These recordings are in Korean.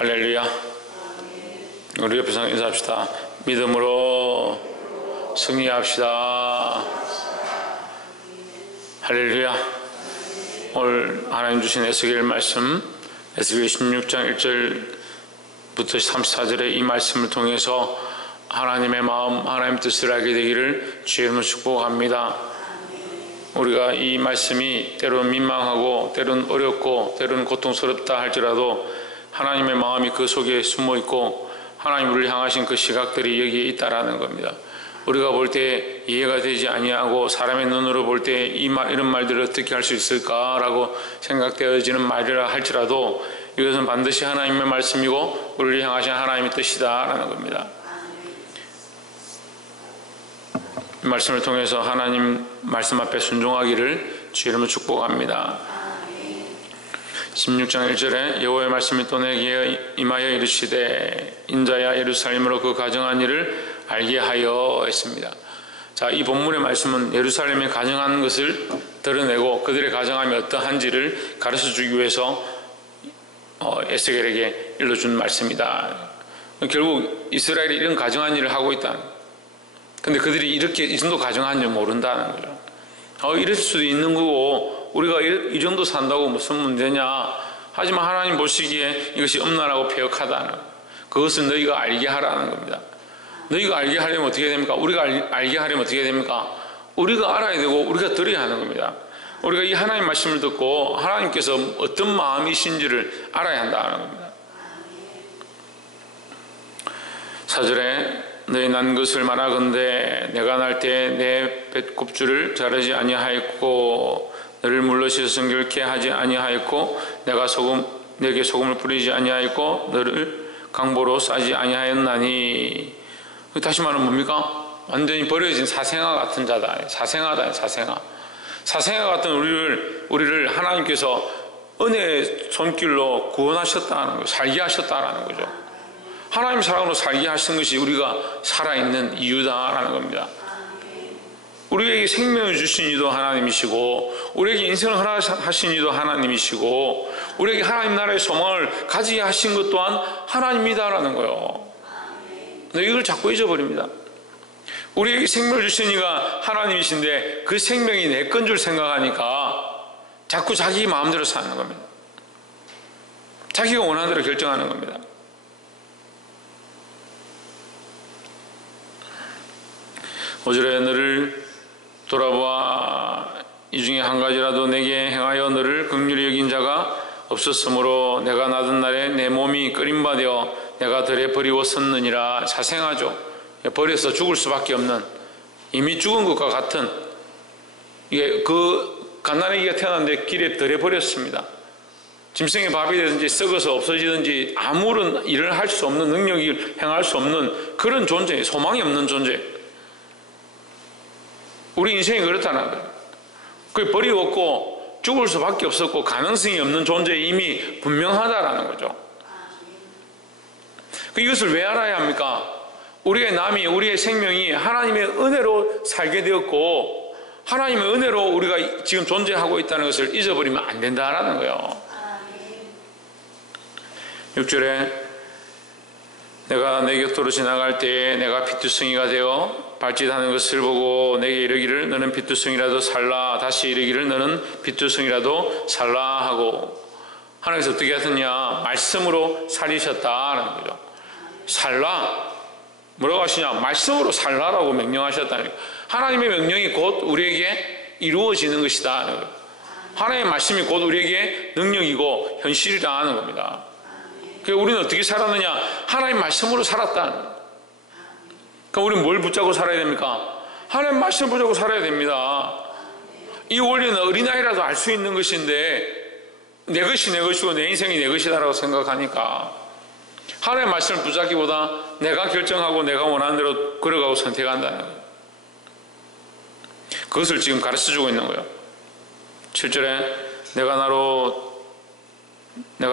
할렐루야. 우리 옆에서 인사합시다. 믿음으로 승리합시다. 할렐루야. 오늘 하나님 주신 에스겔 말씀, 에스겔 16장 1절부터 34절의 이 말씀을 통해서 하나님의 마음, 하나님 뜻을 알게 되기를 주의 이름으로 축복합니다. 우리가 이 말씀이 때로는 민망하고 때로는 어렵고 때로는 고통스럽다 할지라도 하나님의 마음이 그 속에 숨어 있고 하나님 우리를 향하신 그 시각들이 여기에 있다라는 겁니다. 우리가 볼 때 이해가 되지 아니하고 사람의 눈으로 볼 때 이런 말들을 어떻게 할 수 있을까라고 생각되어지는 말이라 할지라도 이것은 반드시 하나님의 말씀이고 우리를 향하신 하나님의 뜻이다라는 겁니다. 이 말씀을 통해서 하나님 말씀 앞에 순종하기를 주의 이름으로 축복합니다. 16장 1절에 여호와의 말씀이 또 내게 임하여 이르시되 인자야 예루살렘으로 그 가정한 일을 알게 하여 했습니다. 자, 이 본문의 말씀은 예루살렘에 가정한 것을 드러내고 그들의 가정함이 어떠한지를 가르쳐주기 위해서 에스겔에게 일러준 말씀이다. 결국 이스라엘이 이런 가정한 일을 하고 있다. 근데 그들이 이렇게 이 정도 가정한 줄 모른다는 거죠. 이럴 수도 있는 거고 우리가 이 정도 산다고 무슨 문제냐. 하지만 하나님 보시기에 이것이 엄란하고 폐역하다는, 그것을 너희가 알게 하라는 겁니다. 너희가 알게 하려면 어떻게 됩니까? 우리가 알게 하려면 어떻게 됩니까? 우리가 알아야 되고 우리가 들어야 하는 겁니다. 우리가 이 하나님 말씀을 듣고 하나님께서 어떤 마음이신지를 알아야 한다는 겁니다. 4절에 너희 난 것을 말하건대 내가 날 때 내 배꼽줄을 자르지 아니하였고 너를 물러 씻어 정결케 하지 아니하였고 내게 소금을 뿌리지 아니하였고 너를 강보로 싸지 아니하였나니. 다시 말하면 뭡니까? 완전히 버려진 사생아 같은 자다. 사생아다. 사생아 같은 우리를 하나님께서 은혜의 손길로 구원하셨다는 거예요. 살게 하셨다라는 거죠. 하나님 사랑으로 살게 하신 것이 우리가 살아있는 이유다라는 겁니다. 우리에게 생명을 주신 이도 하나님이시고 우리에게 인생을 허락하신 이도 하나님이시고 우리에게 하나님 나라의 소망을 가지게 하신 것 또한 하나님이다라는 거예요. 근데 이걸 자꾸 잊어버립니다. 우리에게 생명을 주신 이가 하나님이신데 그 생명이 내 건 줄 생각하니까 자꾸 자기 마음대로 사는 겁니다. 자기가 원하는 대로 결정하는 겁니다. 오절에 너를 돌아보아 이 중에 한 가지라도 내게 행하여 너를 긍휼히 여긴 자가 없었으므로 내가 낳은 날에 내 몸이 끓임받아 내가 들에 버리고 섰느니라. 사생하죠. 버려서 죽을 수밖에 없는, 이미 죽은 것과 같은, 이게 그 갓난아기가 태어났는데 길에 들에 버렸습니다. 짐승의 밥이 되든지 썩어서 없어지든지 아무런 일을 할 수 없는, 능력을 행할 수 없는 그런 존재, 소망이 없는 존재. 우리 인생이 그렇다는 거예요. 그 벌이 없고 죽을 수밖에 없었고 가능성이 없는 존재에 이미 분명하다라는 거죠. 이것을 왜 알아야 합니까? 우리의 생명이 하나님의 은혜로 살게 되었고 하나님의 은혜로 우리가 지금 존재하고 있다는 것을 잊어버리면 안 된다라는 거예요. 6절에 내가 내 곁으로 지나갈 때에 내가 피투성이가 되어 발짓하는 것을 보고 내게 이르기를 너는 피투성이라도 살라. 다시 이르기를 너는 피투성이라도 살라 하고, 하나님께서 어떻게 하셨냐? 말씀으로 살리셨다는 거죠. 살라. 뭐라고 하시냐? 말씀으로 살라라고 명령하셨다는 거예요. 하나님의 명령이 곧 우리에게 이루어지는 것이다. 하나님의 말씀이 곧 우리에게 능력이고 현실이라는 겁니다. 그래서 우리는 어떻게 살았느냐? 하나님 말씀으로 살았다는 거예요. 그러니까 우리는 뭘 붙잡고 살아야 됩니까? 하나님 말씀을 붙잡고 살아야 됩니다. 이 원리는 어린아이라도 알 수 있는 것인데 내 것이 내 것이고 내 인생이 내 것이다라고 생각하니까 하나님의 말씀을 붙잡기보다 내가 결정하고 내가 원하는 대로 걸어가고 선택한다는 거예요. 그것을 지금 가르쳐주고 있는 거예요. 7절에 내가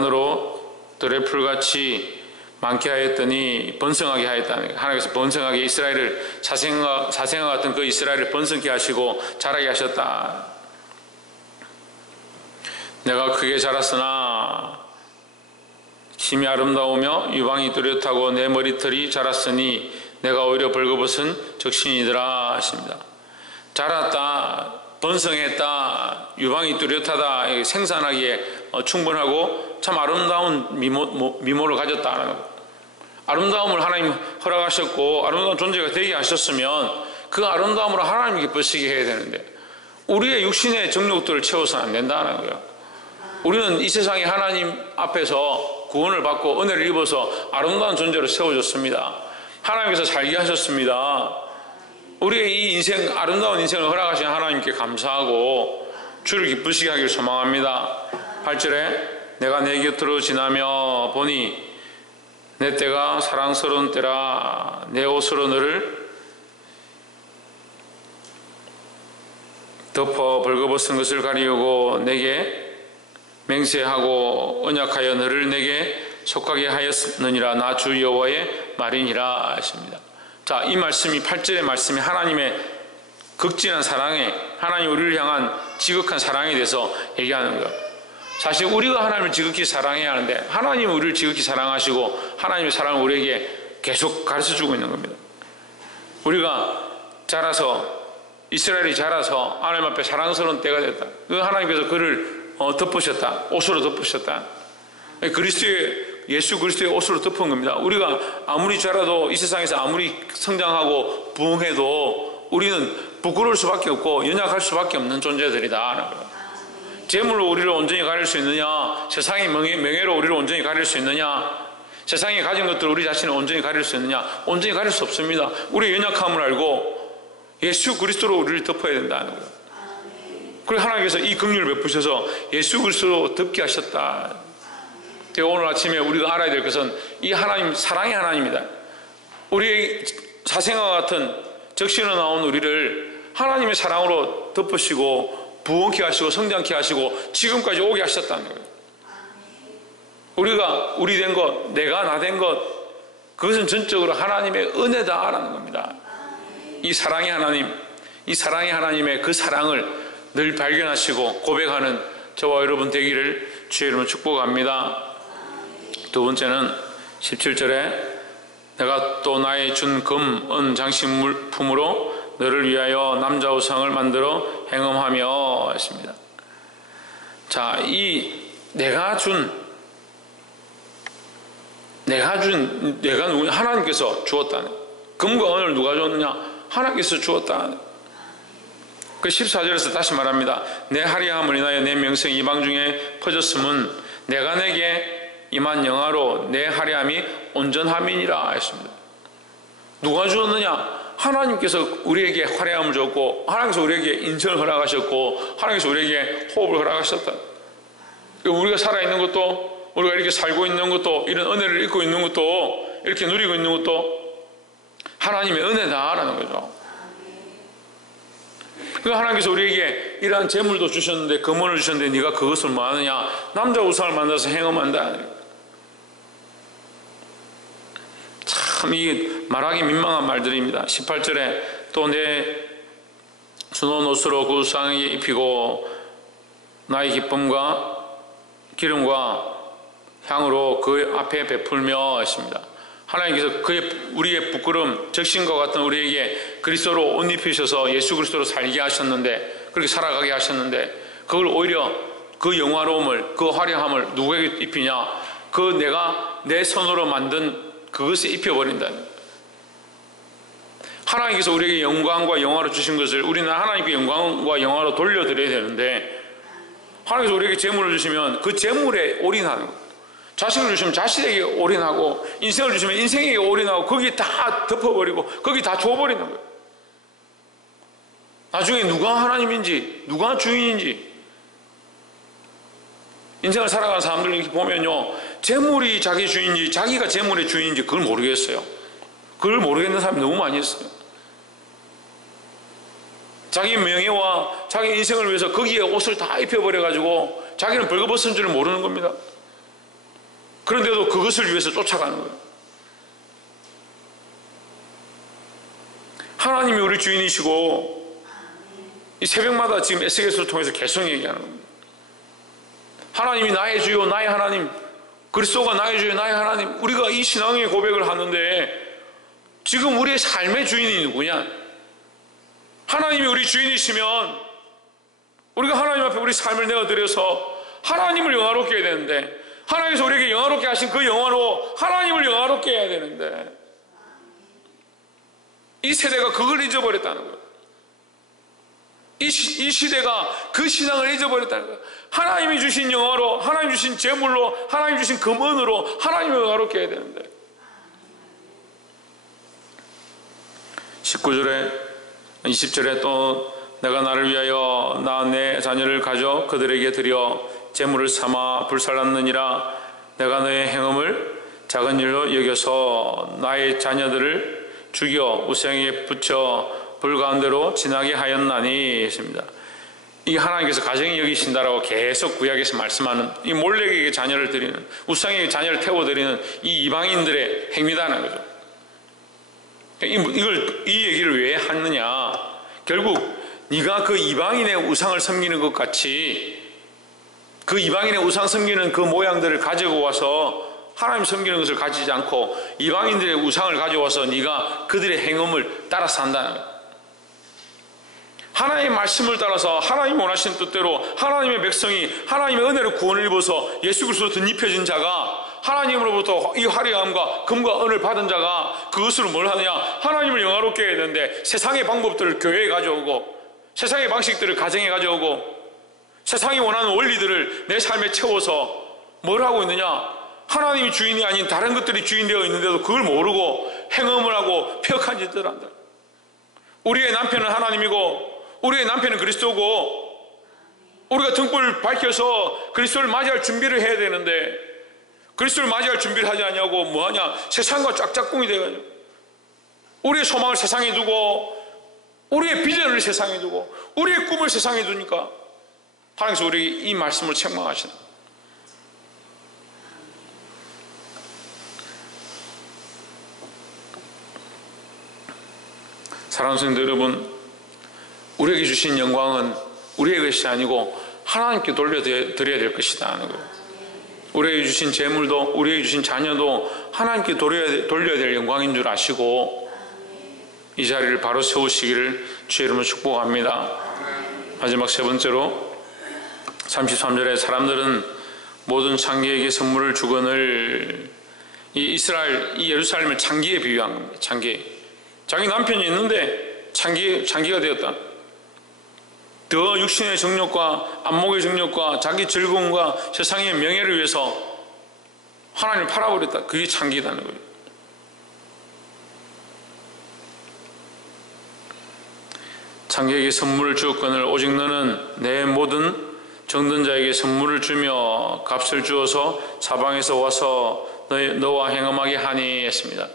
너로 들의 풀같이 많게 하였더니 번성하게 하였다는 거예요. 하나님께서 번성하게 이스라엘을 사생아 같은 그 이스라엘을 번성케 하시고 자라게 하셨다. 내가 크게 자랐으나 심히 아름다우며 유방이 뚜렷하고 내 머리털이 자랐으니 내가 오히려 벌거벗은 적신이더라 하십니다. 자랐다, 번성했다, 유방이 뚜렷하다, 생산하기에 충분하고 참 아름다운 미모를 가졌다는 것. 아름다움을 하나님 허락하셨고 아름다운 존재가 되게 하셨으면 그 아름다움으로 하나님 기쁘시게 해야 되는데 우리의 육신의 정욕들을 채워서는 안 된다는 거예요. 우리는 이 세상에 하나님 앞에서 구원을 받고 은혜를 입어서 아름다운 존재로 세워졌습니다. 하나님께서 살게 하셨습니다. 우리의 이 인생, 아름다운 인생을 허락하신 하나님께 감사하고 주를 기쁘시게 하기를 소망합니다. 8절에 내가 내 곁으로 지나며 보니 내 때가 사랑스러운 때라 내 옷으로 너를 덮어 벌거벗은 것을 가리우고 내게 맹세하고 언약하여 너를 내게 속하게 하였느니라 나 주 여호와의 말이니라 하십니다. 자, 이 말씀이 8절의 말씀이 하나님의 극진한 사랑에 하나님 우리를 향한 지극한 사랑에 대해서 얘기하는 거예요. 사실 우리가 하나님을 지극히 사랑해야 하는데 하나님은 우리를 지극히 사랑하시고 하나님의 사랑을 우리에게 계속 가르쳐주고 있는 겁니다. 우리가 자라서 이스라엘이 자라서 하나님 앞에 사랑스러운 때가 됐다. 그 하나님께서 그를 덮으셨다. 옷으로 덮으셨다. 예수 그리스도의 옷으로 덮은 겁니다. 우리가 아무리 자라도 이 세상에서 아무리 성장하고 부흥해도 우리는 부끄러울 수밖에 없고 연약할 수밖에 없는 존재들이다. 재물로 우리를 온전히 가릴 수 있느냐? 세상의 명예로 우리를 온전히 가릴 수 있느냐? 세상에 가진 것들을 우리 자신을 온전히 가릴 수 있느냐? 온전히 가릴 수 없습니다. 우리의 연약함을 알고 예수 그리스도로 우리를 덮어야 된다는 거예요. 그리고 하나님께서 이 긍휼을 베푸셔서 예수 그리스도로 덮게 하셨다. 오늘 아침에 우리가 알아야 될 것은 이 하나님, 사랑의 하나님이다. 우리의 사생아와 같은 적신으로 나온 우리를 하나님의 사랑으로 덮으시고 부흥케 하시고 성장케 하시고 지금까지 오게 하셨다는 거예요. 우리가 우리 된 것, 내가 나 된 것, 그것은 전적으로 하나님의 은혜다라는 겁니다. 이 사랑의 하나님, 이 사랑의 하나님의 그 사랑을 늘 발견하시고 고백하는 저와 여러분 되기를 주의 이름으로 축복합니다. 두 번째는 17절에 내가 또 나의 준 금, 은, 장식품으로 너를 위하여 남자 우상을 만들어 행음하며 했습니다. 자, 이 내가 하나님께서 주었다는 금과 은을 누가 줬느냐? 하나님께서 주었다. 그 14절에서 다시 말합니다. 내 화려함을 인하여 내 명성이 이방 중에 퍼졌음은 내가 내게 임한 영화로 내 화려함이 온전함이니라 했습니다. 누가 주었느냐? 하나님께서 우리에게 화려함을 줬고 하나님께서 우리에게 인생을 허락하셨고 하나님께서 우리에게 호흡을 허락하셨다. 우리가 살아있는 것도 우리가 이렇게 살고 있는 것도 이런 은혜를 입고 있는 것도 이렇게 누리고 있는 것도 하나님의 은혜다라는 거죠. 그 하나님께서 우리에게 이러한 재물도 주셨는데 금원을 주셨는데 네가 그것을 뭐 하느냐? 남자 우상을 만들어서 행음한다. 참 이게 말하기 민망한 말들입니다. 18절에 또 내 수놓은 옷으로 그 우상에 입히고 나의 기쁨과 기름과 향으로 그 앞에 베풀며 하십니다. 하나님께서 우리의 부끄러움, 적신과 같은 우리에게 그리스도로 옷 입히셔서 예수 그리스도로 살게 하셨는데 그렇게 살아가게 하셨는데 그걸 오히려 그 영화로움을, 그 화려함을 누구에게 입히냐? 그 내가 내 손으로 만든 그것에 입혀버린다. 하나님께서 우리에게 영광과 영화로 주신 것을 우리는 하나님께 영광과 영화로 돌려드려야 되는데 하나님께서 우리에게 재물을 주시면 그 재물에 올인하는 거예요. 자식을 주시면 자식에게 올인하고 인생을 주시면 인생에게 올인하고 거기 다 덮어버리고 거기 다 줘버리는 거예요. 나중에 누가 하나님인지 누가 주인인지 인생을 살아가는 사람들 이렇게 보면요 재물이 자기 주인인지 자기가 재물의 주인인지 그걸 모르겠어요. 그걸 모르겠는 사람이 너무 많이 있어요. 자기 명예와 자기 인생을 위해서 거기에 옷을 다 입혀버려가지고 자기는 벌거벗은 줄을 모르는 겁니다. 그런데도 그것을 위해서 쫓아가는 거예요. 하나님이 우리 주인이시고 이 새벽마다 지금 SBS를 통해서 계속 얘기하는 겁니다. 하나님이 나의 주요 나의 하나님 그리스도가 나의 주여 나의 하나님, 우리가 이 신앙의 고백을 하는데 지금 우리의 삶의 주인이 누구냐? 하나님이 우리 주인이시면 우리가 하나님 앞에 우리 삶을 내어드려서 하나님을 영화롭게 해야 되는데, 하나님께서 우리에게 영화롭게 하신 그 영화로 하나님을 영화롭게 해야 되는데, 이 세대가 그걸 잊어버렸다는 거예요. 이 시대가 그 신앙을 잊어버렸다는 거예요. 하나님이 주신 영화로, 하나님 주신 재물로, 하나님 주신 금은으로 하나님을 영화롭게 해야 되는데, 19절에 20절에 또 내가 나를 위하여 나 내 자녀를 가져 그들에게 드려 재물을 삼아 불살랐느니라. 내가 너의 행음을 작은 일로 여겨서 나의 자녀들을 죽여 우상에 붙여 불 가운데로 지나게 하였나니 했습니다. 이 하나님께서 가정이 여기신다라고 계속 구약에서 말씀하는 이 몰렉에게 자녀를 드리는, 우상에게 자녀를 태워드리는 이 이방인들의 행위다는 거죠. 이 얘기를 왜 하느냐? 결국 네가 그 이방인의 우상을 섬기는 것 같이 그 이방인의 우상 섬기는 그 모양들을 가지고 와서 하나님 섬기는 것을 가지지 않고 이방인들의 우상을 가져와서 네가 그들의 행음을 따라서 한다는 거예요. 하나님의 말씀을 따라서 하나님 원하시는 뜻대로 하나님의 백성이 하나님의 은혜로 구원을 입어서 예수 그리스도로 덧입혀진 자가, 하나님으로부터 이 화려함과 금과 은을 받은 자가 그것으로 뭘 하느냐? 하나님을 영화롭게 해야 되는데 세상의 방법들을 교회에 가져오고 세상의 방식들을 가정에 가져오고 세상이 원하는 원리들을 내 삶에 채워서 뭘 하고 있느냐? 하나님이 주인이 아닌 다른 것들이 주인 되어 있는데도 그걸 모르고 행음을 하고 폐역한 짓을 한다. 우리의 남편은 하나님이고 우리의 남편은 그리스도고 우리가 등불을 밝혀서 그리스도를 맞이할 준비를 해야 되는데 그리스도를 맞이할 준비를 하지 않냐고 뭐하냐? 세상과 짝짝꿍이 돼가지고 우리의 소망을 세상에 두고 우리의 비전을 세상에 두고 우리의 꿈을 세상에 두니까 하나님께서 우리에게 이 말씀을 책망하시는, 사랑하는 성도 여러분, 우리에게 주신 영광은 우리의 것이 아니고 하나님께 돌려드려야 될 것이다 하는 거예요. 우리에게 주신 재물도 우리에게 주신 자녀도 하나님께 돌려야 될 영광인 줄 아시고 이 자리를 바로 세우시기를 주의 이름으로 축복합니다. 마지막 세 번째로 33절에 사람들은 모든 창기에게 선물을 주거늘, 이 예루살렘을 창기에 비유한 겁니다. 창기. 자기 남편이 있는데 창기가 되었다. 더 육신의 정욕과 안목의 정욕과 자기 즐거움과 세상의 명예를 위해서 하나님을 팔아버렸다. 그게 창기다는 거예요. 창기에게 선물을 주었거늘 오직 너는 내 모든 정든 자에게 선물을 주며 값을 주어서 사방에서 와서 너와 행음하게 하니 했습니다.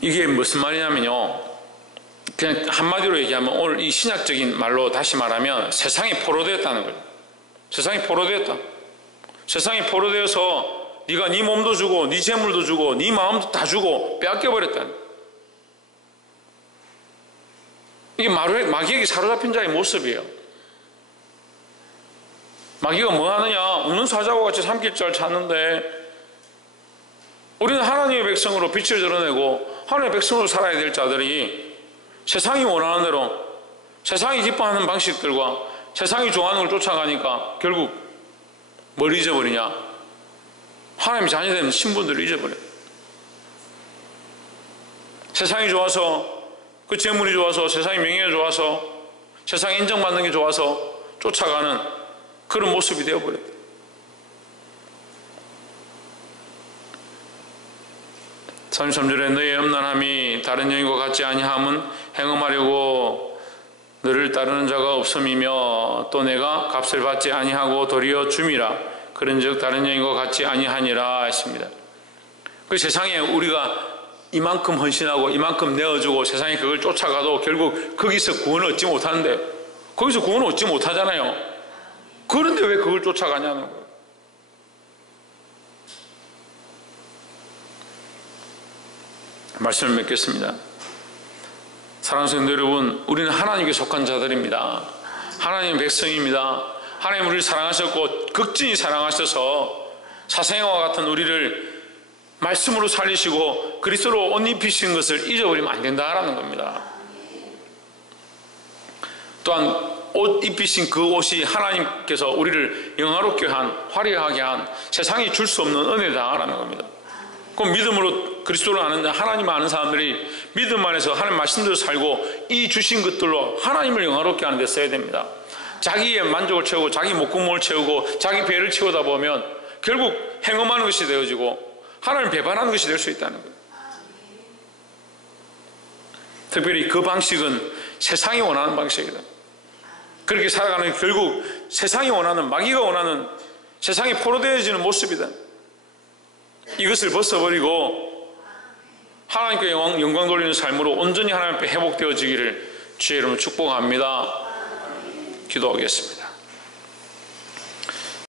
이게 무슨 말이냐면요, 그냥 한마디로 얘기하면 오늘 이 신약적인 말로 다시 말하면 세상이 포로되었다는 거예요. 세상이 포로되었다. 세상이 포로되어서 네가 네 몸도 주고 네 재물도 주고 네 마음도 다 주고 빼앗겨버렸다는 거예요. 이게 마귀에게 사로잡힌 자의 모습이에요. 마귀가 뭐 하느냐? 웃는 사자와 같이 삼킬 줄 찾는데 우리는 하나님의 백성으로 빛을 드러내고 하나님의 백성으로 살아야 될 자들이 세상이 원하는 대로 세상이 기뻐하는 방식들과 세상이 좋아하는 걸 쫓아가니까 결국 뭘 잊어버리냐? 하나님의 자녀된 신분들을 잊어버려요. 세상이 좋아서 그 재물이 좋아서 세상의 명예가 좋아서 세상에 인정받는 게 좋아서 쫓아가는 그런 모습이 되어버려요. 참 33절에 너의 음란함이 다른 여인과 같지 아니함은 행음하려고 너를 따르는 자가 없음이며 또 내가 값을 받지 아니하고 도리어 줌이라 그런즉 다른 여인과 같지 아니하니라 했습니다. 그 세상에 우리가 이만큼 헌신하고 이만큼 내어주고 세상에 그걸 쫓아가도 결국 거기서 구원을 얻지 못하는데 거기서 구원을 얻지 못하잖아요. 그런데 왜 그걸 쫓아가냐는 거예요. 말씀을 맺겠습니다. 사랑하는 성도 여러분, 우리는 하나님께 속한 자들입니다. 하나님의 백성입니다. 하나님 우리를 사랑하셨고 극진히 사랑하셔서 사생아와 같은 우리를 말씀으로 살리시고 그리스도로 옷 입히신 것을 잊어버리면 안 된다라는 겁니다. 또한 옷 입히신 그 옷이 하나님께서 우리를 영화롭게 한, 화려하게 한, 세상이 줄 수 없는 은혜다라는 겁니다. 그럼 믿음으로 그리스도를 아는, 하나님을 아는 사람들이 믿음 안에서 하나님 말씀대로 살고 이 주신 것들로 하나님을 영화롭게 하는 데 써야 됩니다. 자기의 만족을 채우고 자기 목구멍을 채우고 자기 배를 채우다 보면 결국 행음하는 것이 되어지고 하나님을 배반하는 것이 될 수 있다는 거예요. 특별히 그 방식은 세상이 원하는 방식이다. 그렇게 살아가는 결국 세상이 원하는, 마귀가 원하는 세상이 포로되어지는 모습이다. 이것을 벗어버리고 하나님께 영광 돌리는 삶으로 온전히 하나님 앞에 회복되어지기를 주의 이름으로 축복합니다. 기도하겠습니다.